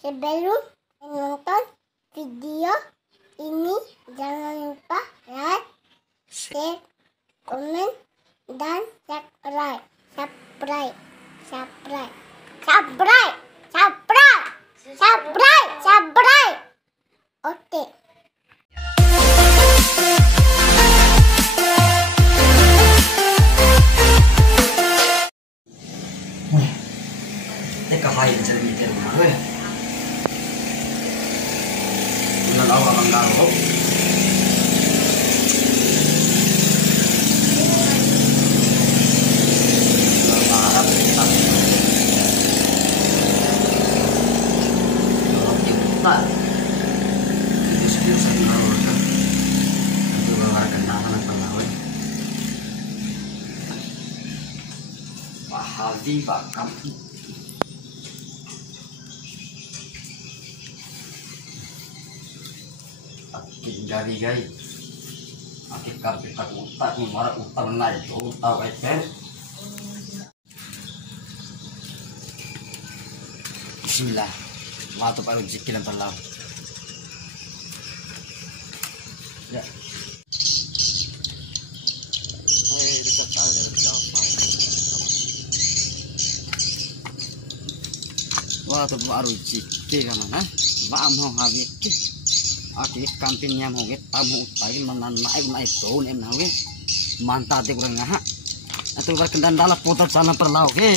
Sebelum menonton video ini, jangan lupa like, share, komen, dan subscribe. Oke. Kapain sa limiter mo eh. Nalaw ka kang laro. Nalaharap kita. Nalaharap kita. Bius-bius ang laro ka. Ito bawakan na ng pangawan. Mahali ba kami? Jadi guys, akit karpet tak utak ni marah utang naik tu utang ecer. Bismillah, matu palu jikilan palau. Ya. Dekat sana dekat apa? Wah tu baru jikil kan mana? Baam hong habis. Aki kampin nyam hoge tamu utai menanai unai tahun em nawe mantap deh kurang ngah atau berkendan dalam potol sana perlau ke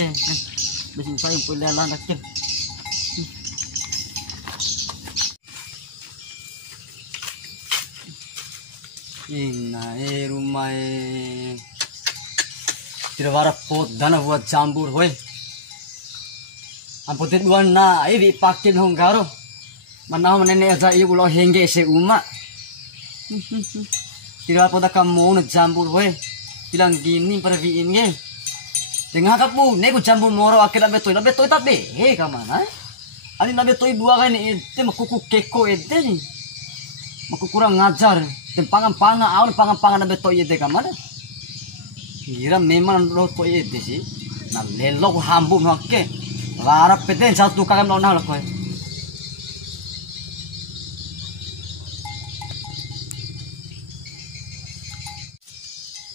besin saya punya lanak ke ina rumah tidak ada pot dana buat jambur hoy ampotet buan na ini pakin honggaro mana nenek aja ibu lo hengge se uma tidak apa dah kamu nak jambul we bilang gini perviin ge dengan kamu nego jambul moro akhirnya betoi tapi kamana ali nabe toi dua kali itu makuku keko itu ni maku kurang ngajar dan pangan awal nabe toi itu kamana kira memang lo toi itu sih nah lelok hambum hakke larap peten satu kali nona lo koi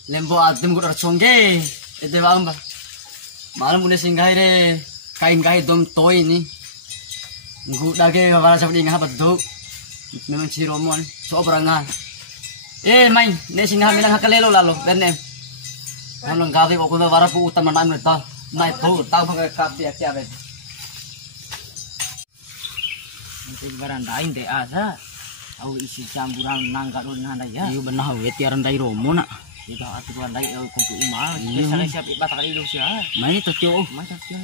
lembo atem gua tercongge, itu bang malam udah singgah re kain dom toy ini, gua lagi kawan seperti ngapa tuh, memang si Romon, so berangan, main, ne singgah bilang hakalelo lalu, benem, kalau kafe kok udah warapu utama nama itu, naik tuh, tahu pakai kafe ya bet, nanti barandain deh asa, tahu isi campuran nangka dulu nanda ya, iya benar, tiaran dari Romon nak. Itu aturan dari kumpul umah. Biasanya siap batak ilu siapa? Main itu tio, macam tio.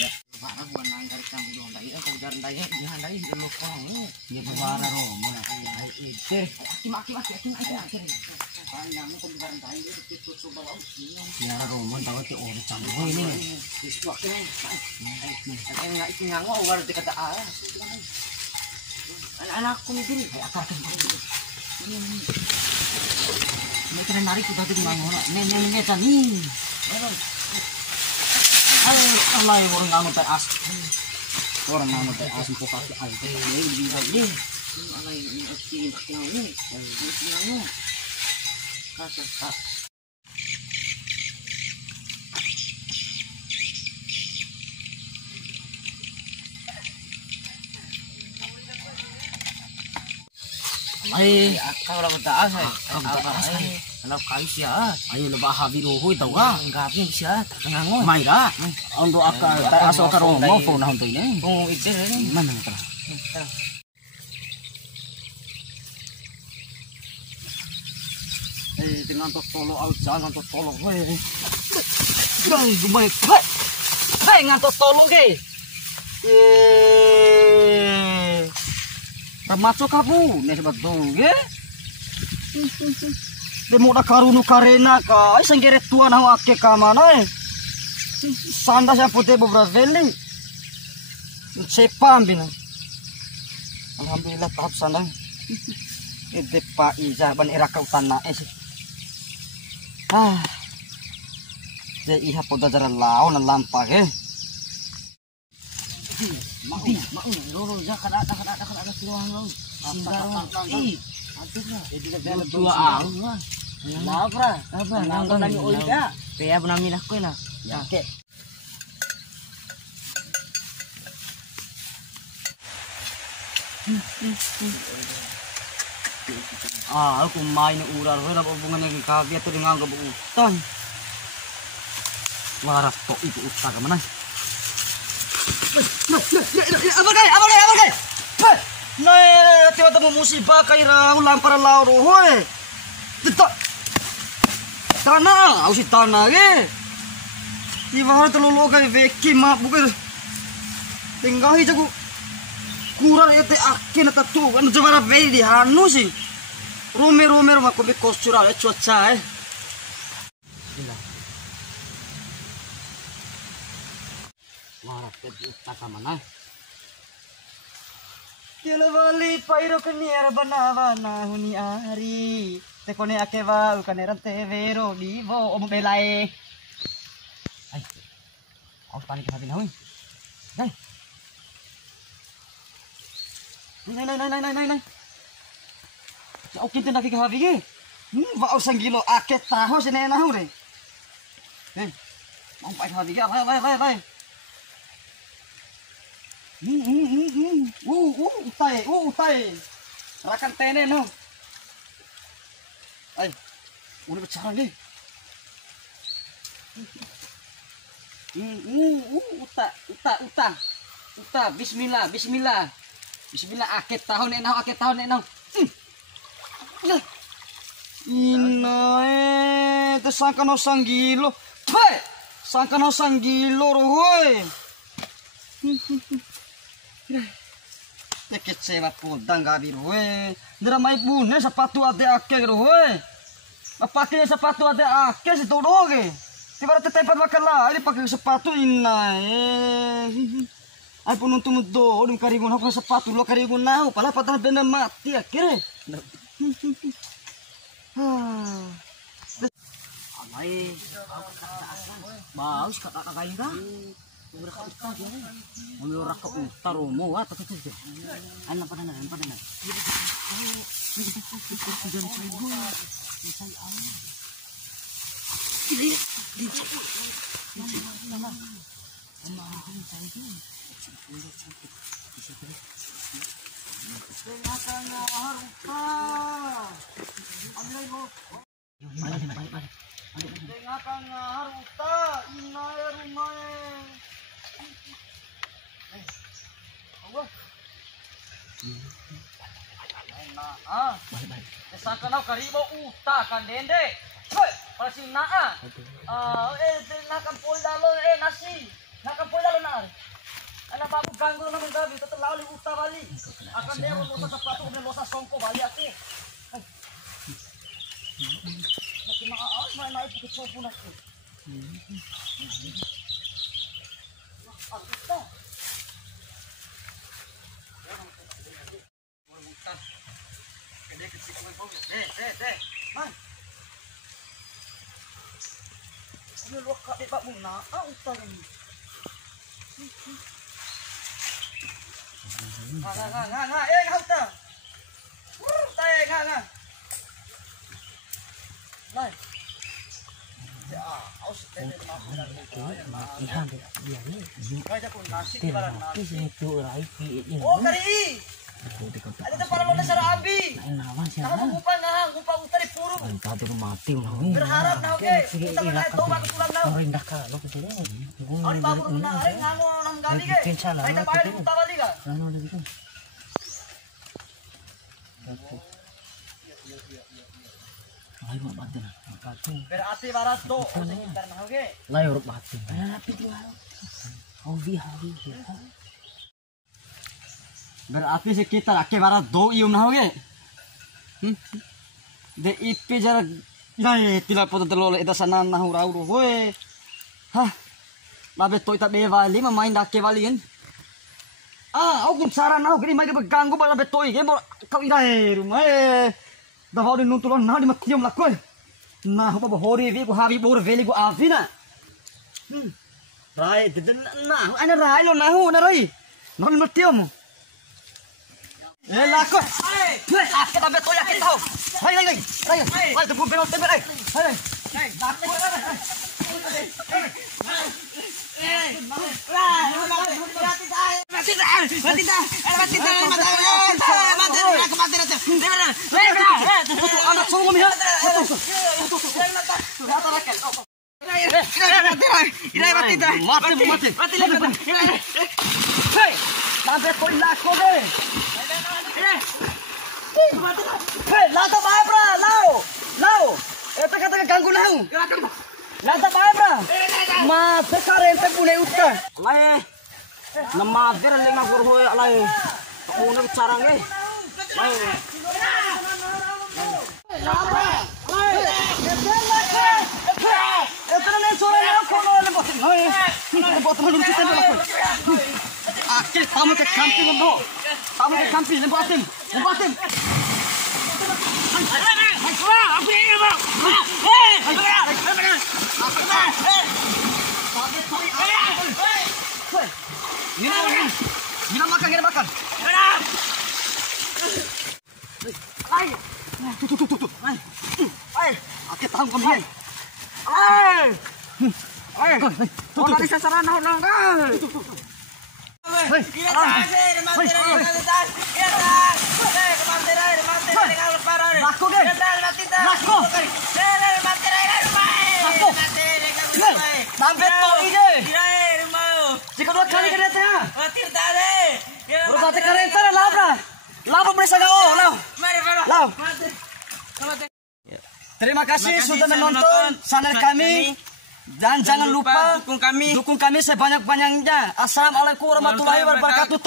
Ya, para buat nanggar campur dong dari, kalau jalan dari, jangan dari ilu kong. Dia berwarna rom, mana kayak itu. Maki. Panjang itu jalan dari itu coba laut. Ya rom, tahu tio orang campur ini. Enggak itu ngango, war dekat A. Anak-anakku mikir, akar mereka narik kita tuh mangono, nenek tani. Allah yang orang kamu teras, orang kamu teras pokak air. Ini dia, Allah yang ingin pakai ini, ini kata. Ay, kau lah bertaas ay. Anak kali siya. Ayo lebah habiru huy tau ka. Gapin siya. Tangangon. May ka. Untuk akal taas akar mo phone na huntoy ni. Oh, ite rin. Mana ka. Dengan to tolo out jangan to tolo hoy. Gang gumay. Hay nganto tolo ke. Termasuk kamu, nih betul, ya? Demo dah karunu karena ka, ay sanggeret tuan ang akke kamana eh. Sanda siya putih beberapa veli, sepam bina. Alhamdulillah tahap sana. Ide pak Iza ban era kautan na eh. Jadi iha poda jalan lawan lampak eh. Mau roro ja kada tuang lo. Singgaro. Aduh lah. Dua ang lah. Labra. Nang nang oi ka. Kaya namin ako lah. Yakin. Aku main ular, wala hubungan ng kaviat to dengan gabutan. Waras to itu utang ka manan. Apa kay? Nay, tiba mo musibah kay ra ulang para lauro hoy. Dito. Tanah, au si tanah ge. Di bahar telolo kay veki ma bukan. Tinggahi jago kurang ete akin tatu kan jabara vei di hanu sih. Romer mako be kostural cuaca Marah ke utaka mana? Kila bali pairo keniar bana huni ari. Te kone akeva ukaneran te vero divo om belae. Ay. Aus panik habin hoy. Dai. Nay. Oke tu nak ke havi ke? Vau sanggilo aket tahu sini nahu re. Mau pakai havi ke? Lai. Utai. Rakan tene no. Ay, udah bicara ni. Uta. Bismillah. Aket tahun enau. Inae, tersangka no sanggilo. Sangka no sanggilo roy. Deket sewa podang gabi roy. Dramai bune sepatu ade ake roy. Pakai sepatu ade ake si todoge. Tiba tempat makan lah, ini pakai sepatu inae. Ay pununtung do, dum karigun ako sepatu lo karigun na, pala patah benda mati akhirnya. Alay, baus kata kain dah. Udah kata dia. Mau rak ke utaro mau atau tu tu. Anak pada. Sangka nau karibo uta kan dende. Pasti naa. Nakam polda lo nasi. Nakam polda lo na. Anak babu ganggu namin gabi tetap lalu uta bali. Akan dia losa sepatu dan losa songko bali ati. Makin maaf naik ke cobu nak. Uta. Kedai kecil kau deh. Man. Ini luak kat dek babu na. Uta ni. Ngauta. Ngah. Lai. Ya, aus tene ihan dia ni. Kaja pun nasi barang nasi. Oh, kari. Ada para lona sara abi. Nah, ngupa utari puru. Tadi mati ulah. Berharap na oke. Kita naik toba ke tulang na. Rendah ka lo ke sini. Ari babu na ari ngano nang gali ke. Kita bayar uta bali ka. Ano na dito. Ay, mabati na. Berarti barat do. Karena oke. Layo ro mati. Tapi di mana? Hawi. Berarti sekitar ake barat do ium na oke. De ipe jara nai tila poto telole eta sanan na hurau hoy. Hah. Babe toy ta be vali main dake vali kan. Aku pun saran aku kini mai ganggu bala be toy ke kau ira rumah. Da hori nuntulon na di matium la koy. Na ho ba hori vi ko havi bor veli ko afina. Rai na ana rai lo na ho na rai. Non mati mo. Lako. Kita ambil toya kita tahu. Hai, tunggu bengok tembak ai. Hai. Sampai kau lako deh. Hei, lata bae bra, lau. Eta kata ganggu nang. Lata bae bra. Ma sekarang ente punya utang. Lai. Nama dir lima guru lai. Punya carang eh. Lai. Eta nih sore nih kono lembut. Lai. Lembut belum kita dulu. Akhir kamu ke kampung dulu. Kamu ke kampung lembutin. Gila makan. Ay, akit tahu kami. Ay, tuh di sasaran nang kan. Sampai to ide. Jika dua kali kereta ya. Berarti kereta labra. Labra bisa gak lau. Terima kasih sudah menonton channel kami. Dan jangan lupa dukung kami sebanyak-banyaknya. Assalamualaikum warahmatullahi wabarakatuh.